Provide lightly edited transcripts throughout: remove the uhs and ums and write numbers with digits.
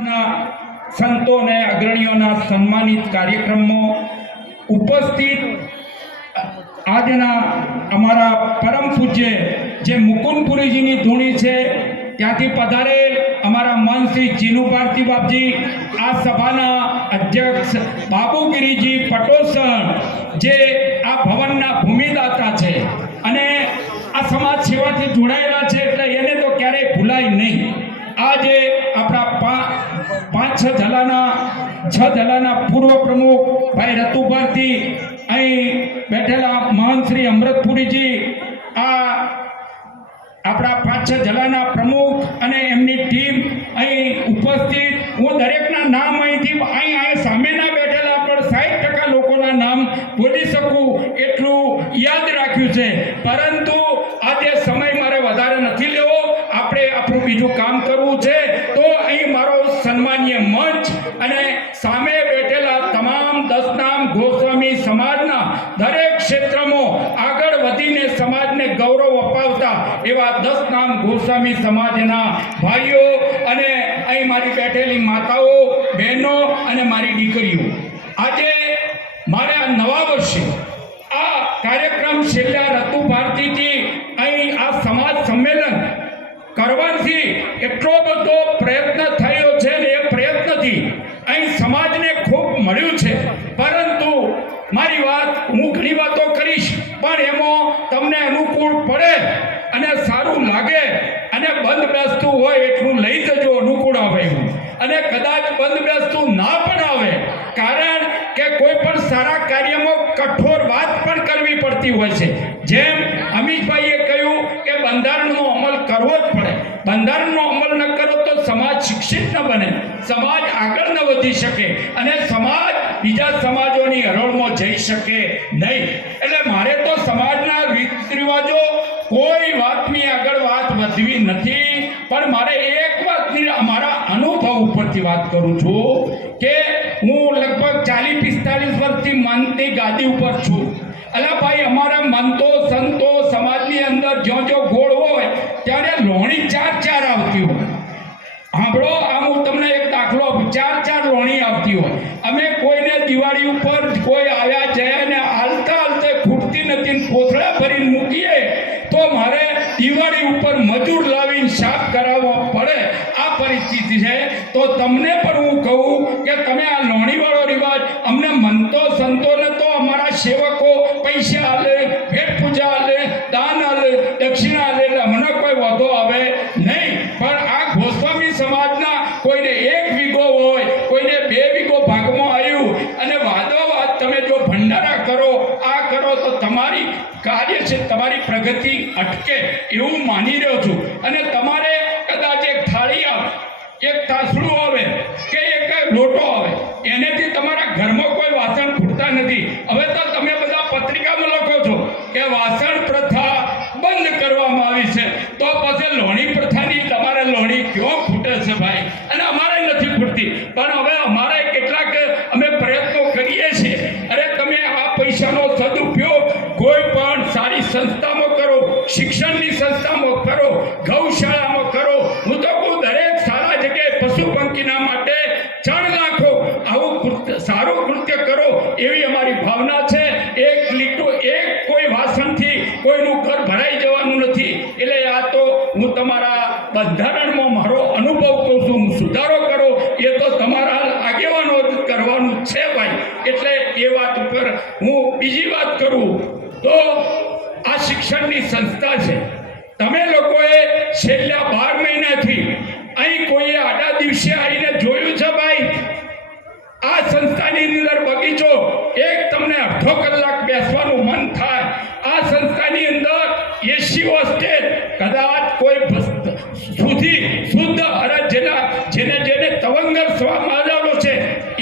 સંતો અને અગ્રણીઓના સન્માનિત કાર્યક્રમમાં ઉપસ્થિત આજના અમારા પરમ પૂજ્ય જે મુકુંદપુરીજીની ધૂણી છે ત્યાંથી પધારેલ અમારા મન શ્રી જીનુ ભારતી બાપજી, આ સભાના અધ્યક્ષ બાબુગીરીજી પટોસણ જે આ ભવનના ભૂમિદાતા છે અને આ સમાજ સેવાથી જોડાયેલા છે એટલે એને તો ક્યારેય ભૂલાય નહીં. આજે આપણા છ જલાના પૂર્વ પ્રમુખ ભાઈ રતુ ભારતી, અહીં બેઠેલા મહંત શ્રી અમૃતપુરીજી, આ આપણા 5-6 જલાના પ્રમુખ અને એમની ટીમ અહીં ઉપસ્થિત. હું દરેકના નામ અહીંથી અહીં સામેના બેઠેલા પણ 60% લોકોના નામ બોલી શકું એટલું યાદ રાખ્યું છે, પરંતુ આજે સમય મારે વધારે નથી લેવો, આપણે આપણું બીજું કામ કરવું છે. તો અહીં મારો સન્માનીય મંચ અને સામે બેઠેલા તમામ દસનામ ગોસ્વામી સમાજના દરેક ક્ષેત્રમાં આગળ વધીને સમાજને ગૌરવ અપાવતા એવા દસનામ ગોસ્વામી સમાજના ભાઈઓ અને અહીં મારી બેઠેલી માતાઓ, બહેનો અને મારી દીકરીઓ, આજે મારે આ નવા વર્ષે આ કાર્યક્રમ છેલ્લા રતુ ભારતીથી અહીં આ સમાજ સંમેલન કરવાથી એટલો બધો પ્રયત્ન થયો છે ને એ પ્રયત્નથી અહીં સમાજને ખૂબ મળ્યું છે. પરંતુ મારી વાત હું ઘણી વાતો કરીશ, પણ એમાં તમને અનુકૂળ પડે અને સારું લાગે અને બંધ બેસતું હોય એટલું લઈ જજો, અનુકૂળ આવે એવું. અને કદાચ બંધ બેસતું ના પણ આવે, કારણ કે કોઈ પણ સારા કાર્યમાં કઠોર વાત પણ કરવી પડતી હોય છે. જેમ અમિતભાઈએ કહ્યું કે બંધારણનો અમલ કરવો જ પડે. બંધારણનો અમલ ન કરો તો સમાજ શિક્ષિત ન બને, સમાજ આગળ ન વધી શકે અને સમાજ બીજા સમાજોની હરોળમાં જઈ શકે નહીં. એટલે મારે તો સમાજના રીત રિવાજો કોઈ વાતની આગળ વાત વધવી નથી, પણ મારે એક વાતની અમારા અનુભવ ઉપરથી વાત કરું છું કે હું લગભગ 40-45 વર્ષથી મનની ગાદી ઉપર છું. અલા ભાઈ, અમારા મંતો સંતો સમાજની અંદર જ્યાં ગોળ હોય ત્યારે લોણી 4 આવતી હોય. સાંભળો, આમ હું તમને એક દાખલો આપું. 4 લોણી આવતી હોય. અમે કોઈને દિવાળી ઉપર કોઈ આવ્યા જાય ને હાલતા ખૂટતી નથી, કોથળા ભરીને મૂકીએ તો મારે દિવાળી ઉપર મજૂર લાવીને સાફ કરાવવા પડે. આ પરિસ્થિતિ છે. તો તમને પણ હું કહું કે તમે આ લોણીવાળો રિવાજ અમને મંતો સંતોને તો અમારા સેવકો પૈસા આલે, ભેટ પૂજા આલે, દાન આલે, દક્ષિણા આલે એટલે અમને કોઈ વાંધો આવે નહીં. પણ આ ગોસ્વામી સમાજના કોઈને 1 વીઘો હોય, કોઈને 2 વીઘો ભાગમાં આવ્યું અને વાદોવાદ તમે જો ભંડારા કરો, આ કરો તો તમારી કાર્ય છે, તમારી પ્રગતિ અટકે એવું માની રહ્યો છું. અને તમારે કદાચ એક થાળી આવે, એક તાસડું આવે કે એક લોટો આવે, એનેથી તમારા ઘરમાં કોઈ વાસણ ખૂટતા નથી. હવે તો તમે બધા પત્રિકામાં લખો છો કે વાસણ પ્રથા બંધ કરવામાં આવી છે, તો પછી લોણી પ્રથાની તમારે લોણી ક્યાં ખૂટે છે ભાઈ? અને અમારે નથી ખૂટતી, પણ હવે અમારે કેટલાક અમે પ્રયત્નો કરીએ છીએ. અરે તમે આ પૈસાનો સદુપયોગ કોઈ પણ સારી સંસ્થામાં કરો, શિક્ષણની સંસ્થામાં કરો, ગૌશાળામાં કરો. હું તો કહું દરેક સારા જગ્યાએ પશુ પંખીના માટે ચણ નાખો, આવું સારું કૃત્ય કરો એવી અમારી ભાવના છે. એક કોઈ વાસણથી કોઈનું ઘર ભરાઈ જવાનું નથી. એટલે આ તો હું તમારા બંધારણમાં મારો અનુભવ કહું છું. સુધારો કરો એ તો તમારા આગેવાનો કરવાનું છે ભાઈ. એટલે એ વાત ઉપર હું બીજી વાત કરું તો આ શિક્ષણની સંસ્થા છે. તમે લોકોએ છેલ્લા 12 મહિનાથી અહીં કોઈએ આડા દિવસે આવીને જોયું છે ભાઈ? આ સંસ્થાની અંદર બગીચો એક તમને અડધો કલાક બેસવાનું મન થાય. આ સંસ્થાની અંદર એસી હોસ્ટેલ કદાચ કોઈ શુદ્ધ અરે જેને તવંગર સ્વમાજાનો છે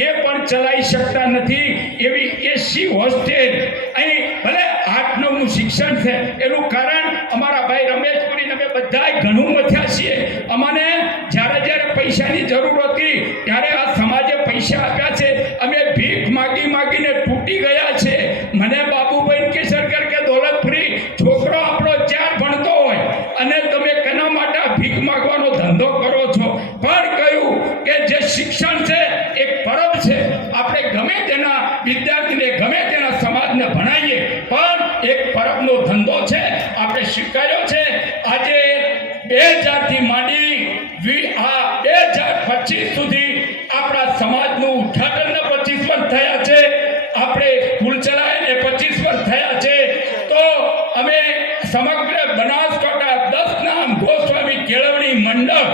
એ પણ ચલાવી શકતા નથી એવી એસી હોસ્ટેલ અહીં ભલે 8-9નું શિક્ષણ છે. એનું કારણ અમારા ભાઈ રમેશપુરી અમે બધાય ઘણું મથ્યા છીએ. અમને જ્યારે પૈસાની જરૂર હતી ત્યારે આ સમાજે પૈસા આપ્યા છે. અમે ભીખ માગીને તૂટી ગયા છે. મને બાબુભાઈ કેસરકર કે દોલતપુરી છોકરો આપણો 4 ભણતો હોય અને તમે કેના માટે ભીખ માગવાનો ધંધો કરો છો? પણ કહ્યું કે જે શિક્ષણ છે એક પરબ છે. આપણે ગમે તેના વિદ્યાર્થીને ગમે તેના સમાજને ભણાવીએ પણ એક પરબનો ધંધો છે આપણે સ્વીકાર્યો છે. આજે 2000 થી માંડી 2025 સુધી આપણા સમાજનું ઉદ્ઘાટનને 25 વર્ષ થયા છે. આપણે સ્કૂલ ચલાવીને 25 વર્ષ થયા છે. તો અમે સમગ્ર બનાસકાંઠા દસનામ ગોસ્વામી કેળવણી મંડળ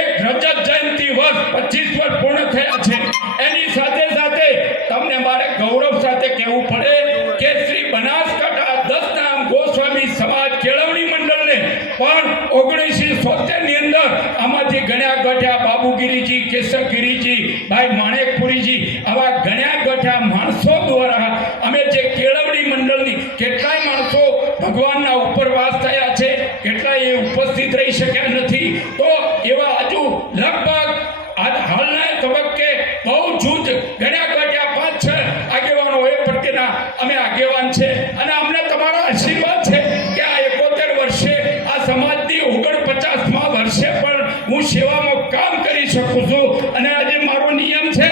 એક રજત જયંતિ વર્ષ 25 વર્ષ પૂર્ણ થયા છે. એની સાથે સાથે તમને મારે ગૌરવ સાથે કહેવું પડે કે શ્રી બનાસકાંઠા દસનામ ગોસ્વામી સમાજ કેળવણી મંડળને પણ 1970 ની અંદર આમાંથી ગણ્યા ગઠ્યા બાબુગીરીજી, કેશવગીરીજી, ભાઈ માણેકપુરીજી આવા ગણ્યા ગઠ્યા માણસો દ્વારા અમે જે કેળવણી મંડળની કેટલાય માણસો ભગવાનના ઉપરવાસ થયા છે, કેટલાય એ ઉપસ્થિત રહી શક્યા નથી. તો એવા હજુ લગભગ હાલના તબક્કે બહુ જૂથ ગણ્યા ગઠ્યા 5-6 આગેવાનો એ પ્રત્યેના અમે આગેવાન છે અને અમને તમારા આશીર્વાદ છે કે આ 71 વર્ષે આ સમાજની 49મા વર્ષે પણ હું સેવામાં કામ કરી શકું છું. અને આજે મારો નિયમ છે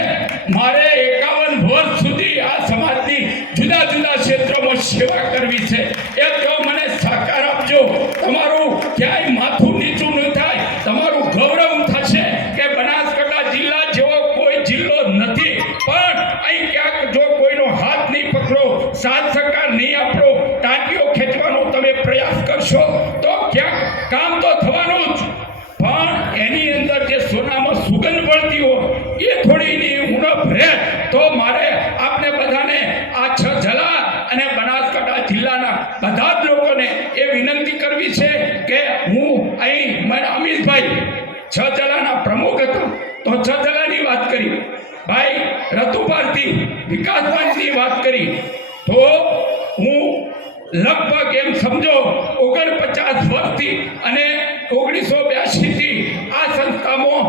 મારે 51 વર્ષ સુધી આ સમાજની જુદા જુદા ક્ષેત્રોમાં સેવા કરવી છે. એ તો મને સહકાર આપજો. તમારું ક્યાંય માથું નીચું ન થાય, તમારું ગૌરવ થશે કે બનાસકાંઠા જિલ્લા જેવો કોઈ જિલ્લો નથી. પણ અહીં ક્યાંક જો કોઈનો હાથ નહીં પકડો, સાથ સહકાર નહીં આપો, ટાંટીઓ ખેંચવાનો તમે પ્રયાસ કરશો તો ક્યાંક કામ તો થવાનું જ. પણ એની અંદર જે સોનામાં સુગંધ મળતી હોય એ થોડીની ઉણપ રહે. તો મારે આપને બધાને આ 6 જલા અને બનાસકાંઠા જિલ્લાના બધા જ લોકોને એ વિનંતી કરવી છે કે હું અહીં મારા અમીશભાઈ 6 જલાના પ્રમુખ હતા તો 6 જલાની વાત કરી, ભાઈ રતુપાલથી વિકાસભાઈની વાત કરી, તો હું લગભગ એમ સમજો 49 વર્ષથી અને 1982 થી આ સંસ્થામાં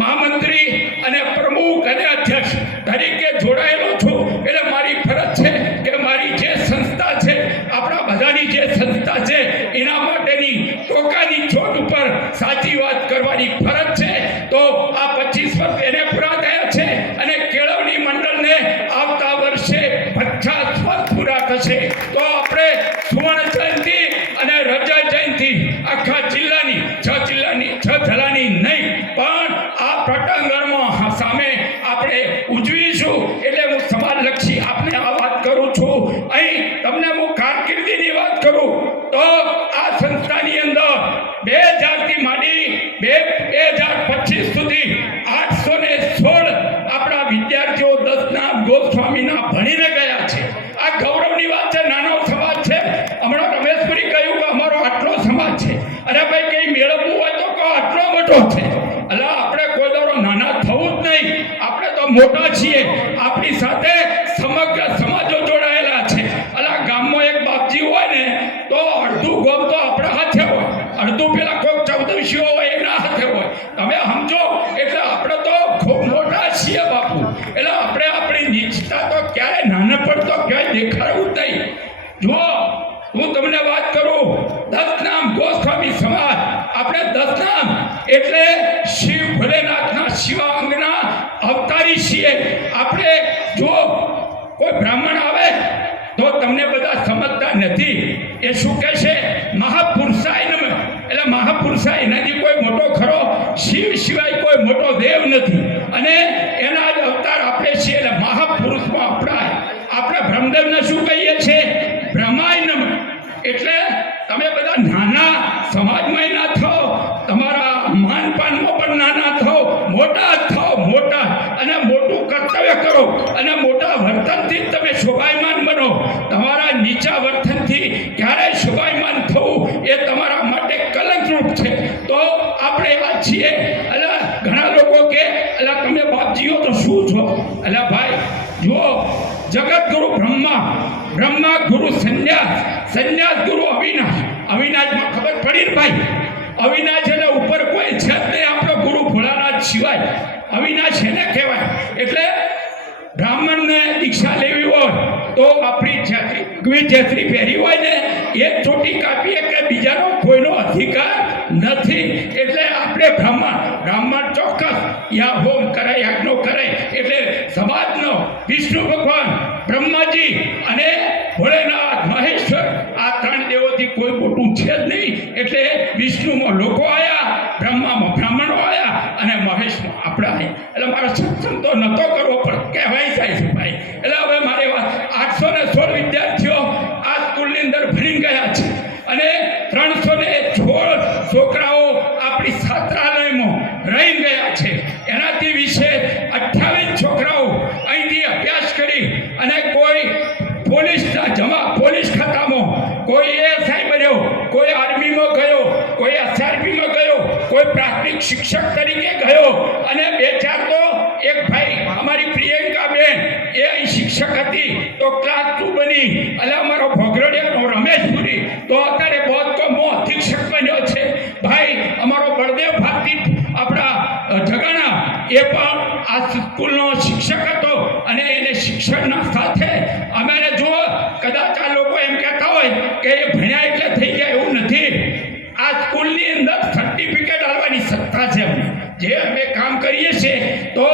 મહામંત્રી અને પ્રમુખ અને અધ્યક્ષ તરીકે જોડાયેલો છું. એટલે મારી ફરજ છે કે મારી જે સંસ્થા છે, આપણા બધાની જે સંસ્થા છે એના માટેની ટોકાની ચોટ ઉપર સાચી વાત કરવાની ફરજ છે. તો આ 25 વર્ષ એને પૂરા થયા છે અને કેળવણી મંડળને આવતા વર્ષે 50 વર્ષ પૂરા થશે. તો આપણે સુવર્ણ જયંતિ અને રજા જયંતિ આખા જિલ્લાની 6 જિલ્લાની નહીં પણ આ પટાંગણમાં સામે આપણે ઉજવીશું. એટલે હું સમાજલક્ષી આપને આ વાત કરું છું. અહીં તમને હું કારકિર્દીની વાત કરું તો આ સંસ્થાની અંદર 2000 થી માંડી 2025 સુધી 816 આપણા વિદ્યાર્થીઓ દસનામ ગોસ્વામીના ભણીને ગયા છે. આ ગૌરવની વાત છે. નાનો સમાજ છે. હમણાં રમેશપુરી કહ્યું કે અમારો આટલો સમાજ છે. અરે ભાઈ કંઈ મેળવવું હોય તો કહો આટલો મોટો છે. એટલે આપણે કોઈ દાડો નાના થવું જ નહીં. આપણે તો મોટા છીએ. આપણી સાથે સમગ્ર સમાજો જોડાયેલા છે. એટલે ગામમાં એક બાપજી હોય ને તો અડધું ગામ તો આપણા હાથે હોય, અડધું પેલા કોઈ ચૌદશીઓ હોય એના હાથે હોય. તમે સમજો એટલે આપણે તો ખૂબ મોટા છીએ બાપુ. એટલે આપણે આપણી નીચતા તો ક્યારે નાનપણ તો ક્યાંય દેખાડવું જ નહીં. જુઓ હું તમને વાત કરું, દસનામ ગોસ્વામી સમાજ, આપણે દસનામ એટલે શિવ ભોલેનાથના શિવાંગના અવતારી છીએ. આપણે જો કોઈ બ્રાહ્મણ આવે તો તમને બધા સમજતા નથી. એ શું કહે છે? મહાપુરુષાય નમઃ. એટલે મહાપુરુષાય એનાથી કોઈ મોટો ખરો શિવ સિવાય કોઈ મોટો દેવ નથી અને એના જ અવતાર આપણે છીએ. એટલે મહાપુરુષમાં આપણે બ્રહ્મદેવને શું કહીએ છીએ? બ્રહ્માય નમઃ. એટલે તમે બધા નાના સમાજમાં ના થાઓ, તમારા માનપાનમાં પણ નાના થાઓ, મોટા થાઓ, મોટા અને મોટું કર્તવ્ય કરો અને મોટા વર્તનથી તમે શોભાયમાન બનો. તમારા નીચા વર્તનથી ક્યારેય શોભાયમાન થવું એ તમારા માટે કલંકરૂપ છે. તો આપણે આ છીએ. એટલે ઘણા લોકો કે એટલે તમે બાપજીઓ તો શું છો? એટલે ભાઈ જુઓ, જગતગુરુ બ્રહ્મા ગુરુ સંન્યાસ ગુરુ અવિનાશમાં ખબર પડી ને ભાઈ? અવિનાશ એટલે ઉપર કોઈ છે જ નહીં આપણો ગુરુ ભોળાનાથ સિવાય. અવિનાશ એને કહેવાય. એટલે બ્રાહ્મણને દીક્ષા લેવી હોય તો આપણી જેતરી પહેરી હોય ને એ ચોટી કાપીએ કે બીજાનો કોઈનો અધિકાર નથી. એટલે આપણે આપણે બ્રાહ્મણ ચોક્કસ યા હોમ કરે યાજ્ઞો કરે એટલે સમાજનો વિષ્ણુ ભગવાન, બ્રહ્માજી અને ભોળેનાથ મહેશ્વર આ ત્રણ દેવોથી કોઈ મોટું છે જ નહીં. એટલે વિષ્ણુમાં લોકો આવ્યા, બ્રહ્મામાં બ્રાહ્મણો આવ્યા અને મહેશમાં આપણે આવ્યા. એટલે મારો સત્સંગ તો નહોતો કરવો પણ કહેવાય જાય છે ભાઈ. એટલે હવે મારી વાત 816 વિદ્યાર્થીઓ આ સ્કૂલની અંદર ભણી ગયા છે અને 316 છોકરાઓ આપણી છાત્રાલયમાં રહી ગયા છે. એનાથી વિશે 28 છોકરાઓ અહીંથી અભ્યાસ કરી અને કોઈ પોલીસ ખાતામાં, કોઈ એએસઆઈ બન્યો, કોઈ આર્મીમાં ગયો, કોઈ એસઆરપીમાં ગયો, કોઈ પ્રાથમિક શિક્ષક તરીકે ગયો અને બે ચાર તો એક ભાઈ અમારી પ્રિયંકાબેન એ અહીં શિક્ષક હતી તો ક્લાસ 2 બની. એટલે અમારો ભોગરડિયાનો રમેશપુરી તો અત્યારે બોધકોમાં અધિક્ષક બન્યો છે. ભાઈ અમારો બળદેવ ભારતી આપણા જગાણા એ પણ આ સ્કૂલનો શિક્ષક હતો અને એને શિક્ષણના સાથે અમે જુઓ કદાચ આ લોકો એમ કહેતા હોય કે એ ભણ્યા એટલે થઈ ગયા, એવું નથી. આ સ્કૂલની અંદર સર્ટિફિકેટ આપવાની સત્તા છે. જે અમે કામ કરીએ છીએ તો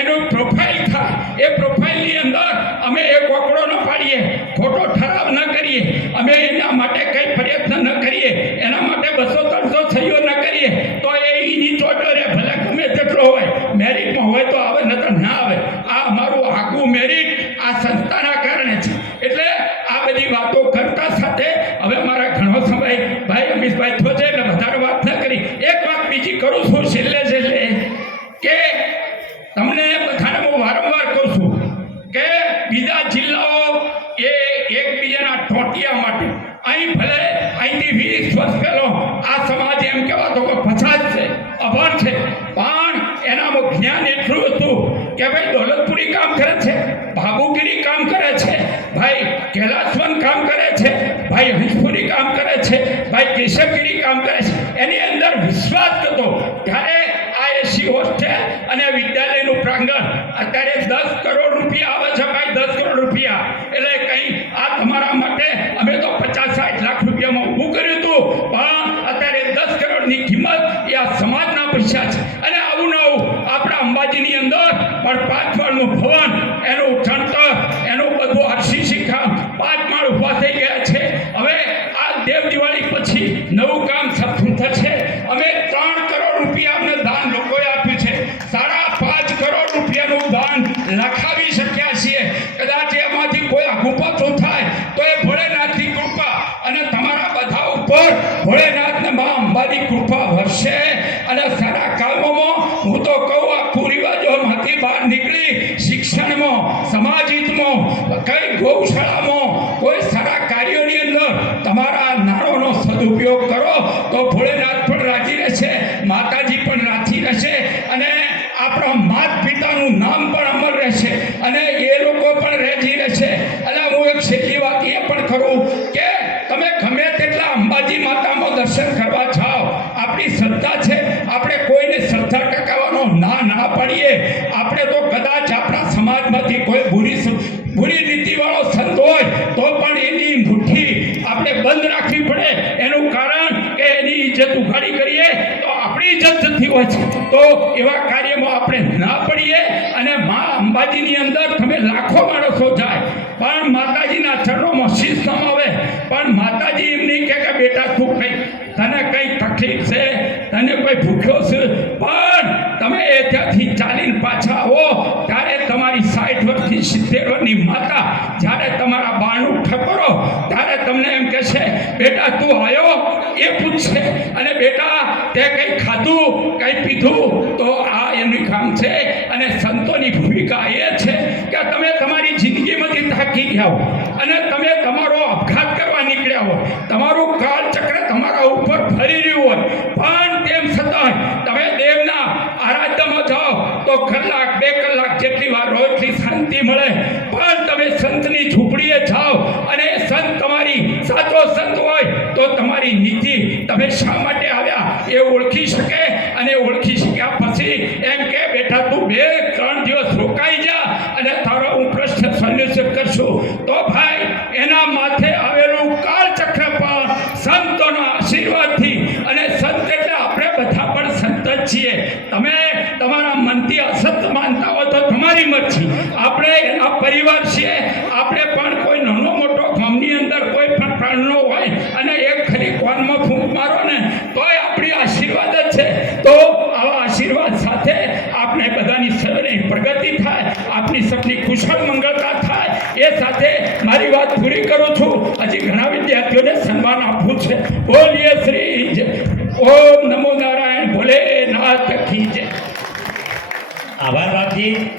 એનું પ્રોફાઇલ થાય. એ પ્રોફાઇલની અંદર અમે એક ઓકળો ન પાડીએ, ખોટો ઠરાવ ન કરીએ, અમે એના માટે કંઈ પ્રયત્ન ન કરીએ, એના માટે 200-300 સહીઓ ન કરીએ તો એની ચોટરે ભલે ગમે તેટલો હોય, મેરિટમાં હોય તો આવે નતર ના આવે. આ અમારું આગવું મેરિટ આ સંસ્થાના કારણે છે. એટલે આ બધી વાતો કરતા સાથે હવે મારા ઘણો સમય ભાઈ અમીશભાઈ થયો છે એટલે વધારે વાત ન કરી. એક વાત બીજી કરું છું છેલ્લે કે તમને બધાને હું વારંવાર કહું છું કે બીજા જિલ્લાઓ એ એકબીજાના ટોટિયા માટે અહીં ભલે અહીંથી 20 વર્ષ પહેલો આ સમાજ એમ કહેવાતો કે 50 છે, અભણ છે, પણ એનામાં જ્ઞાન એટલું હતું કે ભાઈ દોલતપુરી કામ કરે છે, ભાગુગીરી કામ કરે છે, ભાઈ કૈલાસવન કામ કરે છે, ભાઈ હંસપુરી કામ કરે છે, ભાઈ કેશવગીરી કામ કરે છે. એની અંદર વિશ્વાસ હતો. ત્યારે આ એસી હોસ્ટેલ અને વિદ્યાલયનું પ્રાંગણ અત્યારે 10 કરોડ રૂપિયા આવે છે ભાઈ, 10 કરોડ રૂપિયા. એટલે કંઈ આ તમારા માટે અમે તો 50-60 લાખ રૂપિયામાં ઊભું કર્યું હતું, પણ અત્યારે 10 કરોડની કિંમત એ આ સમાજના પૈસા છે. અને આવું નવું આપણા અંબાજીની અંદર પણ 5 માળનું ભવન, એનું ચણતર, એનું બધું આરસીસી કામ 5 માળ ઊભા થઈ ગયા છે. હવે આ દેવ દિવાળી પછી નવું કામ શરૂ થશે. અમે 3 કરોડ રૂપિયા અમને દાન લોકોએ આપ્યું છે. 5.5 કરોડ રૂપિયાનું દાન લખાવી શક્યા છીએ. કદાચ એમાંથી કોઈ આગુ પાછું થાય તો એ ભોળેનાથની કૃપા અને તમારા બધા ઉપર ભોળેનાથને મા અંબાની કૃપા વરસે. અને સારા કામોમાં હું તો કહું આ કુરિવાજોમાંથી બહાર નીકળી શિક્ષણમાં, સમાજહિતમાં, કઈ ગૌશાળામાં, કોઈ સારા કાર્યોની અંદર તમારા નાણોનો સદુપયોગ કરો તો ભોળેનાથ પણ રાજી રહેશે, માતાજી પણ રાજી રહેશે અને આપણા માત પિતાનું નામ પણ અમર રહેશે અને એ લોકો પણ રાજી રહેશે. અને હું એક છેલ્લી વાત એ પણ કરું કે તમે ગમે તેટલા અંબાજી માતામાં દર્શન કરવા જાઓ, આપણી શ્રદ્ધા છે, આપણે કોઈને શ્રદ્ધા ટકાવવાનો ના પાડીએ. આપણે તો કદાચ આપણા સમાજમાંથી કોઈ બુરી નીતિવાળો સંત હોય તો પણ એની મુઠ્ઠી આપણે બંધ રાખવી પડે. એનું કારણ કે એની ઇજ્જત ઉઘાડી કરીએ તો આપણી ઇજ્જત જતી હોય છે. તો એવા કાર્યમાં આપણે ના પડીએ. અને મા અંબાજીની અંદર તમે લાખો માણસો જાય પણ માતાજીના ચરણોમાં શીશ નમાવે, પણ માતાજી એમ નહીં કે બેટા તું તને કંઈ તકલીફ છે, તને કોઈ ભૂખ્યો છે, પણ તમે એ ત્યાંથી ચાલીને પાછા આવો ત્યારે તમારી 60 વર્ષથી 70 વર્ષની માતા જ્યારે તમારા બારણું ઠપરો ત્યારે તમને એમ કહેશે બેટા તું આવ્યો, એ પૂછશે અને બેટા તે કંઈ ખાધું, કંઈ પીધું, તો આ એનું કામ છે. અને સંતોની ભૂમિકા એ છે કે તમે તમારી જિંદગીમાંથી થાકી ગયા હો અને તમે તમારો આપઘાત કરવા નીકળ્યા હો, તમારું કાળચક્ર તમારા ઉપર ફરી રહ્યું હોય, પણ તેમ છતાં તમે દેવના આરાધનામાં જાઓ તો કલાક 2 કલાક જેટલી વાર રહો એટલી શાંતિ મળે. પણ તમે સંતની ઝૂંપડીએ જાઓ અને સંત તમારી સાચો સંત હોય તો તમારી નીતિ તમે શા માટે આવ્યા એ ઓળખી શકે. અને ઓળખી શક્યા પછી એમ કે બેટા તું 2-3 દિવસ રોકાઈ જા અને તારો હું પ્રશ્ન સોલ્યુશન કરશું. તો ભાઈ એના માથે આવેલું કાળચક્ર પણ સંતોના આશીર્વાદથી, અને સંત એટલે આપણે બધા પણ સંત જ કણનો હોય અને એક ખરી કોનમાં ફૂંક મારો ને તોય આપણી આશીર્વાદ જ છે. તો આવા આશીર્વાદ સાથે આપણે બધાની સર્વની પ્રગતિ થાય, આપની સૌની કુશળ મંગળતા થાય. એ સાથે મારી વાત પૂરી કરું છું. હજી ઘણા વિદ્યાર્થીઓને સન્માન આપવું છે. બોલીએ શ્રી જય. ઓમ નમો નારાયણ ભોલેનાથ કી જય. આભાર બાપજી.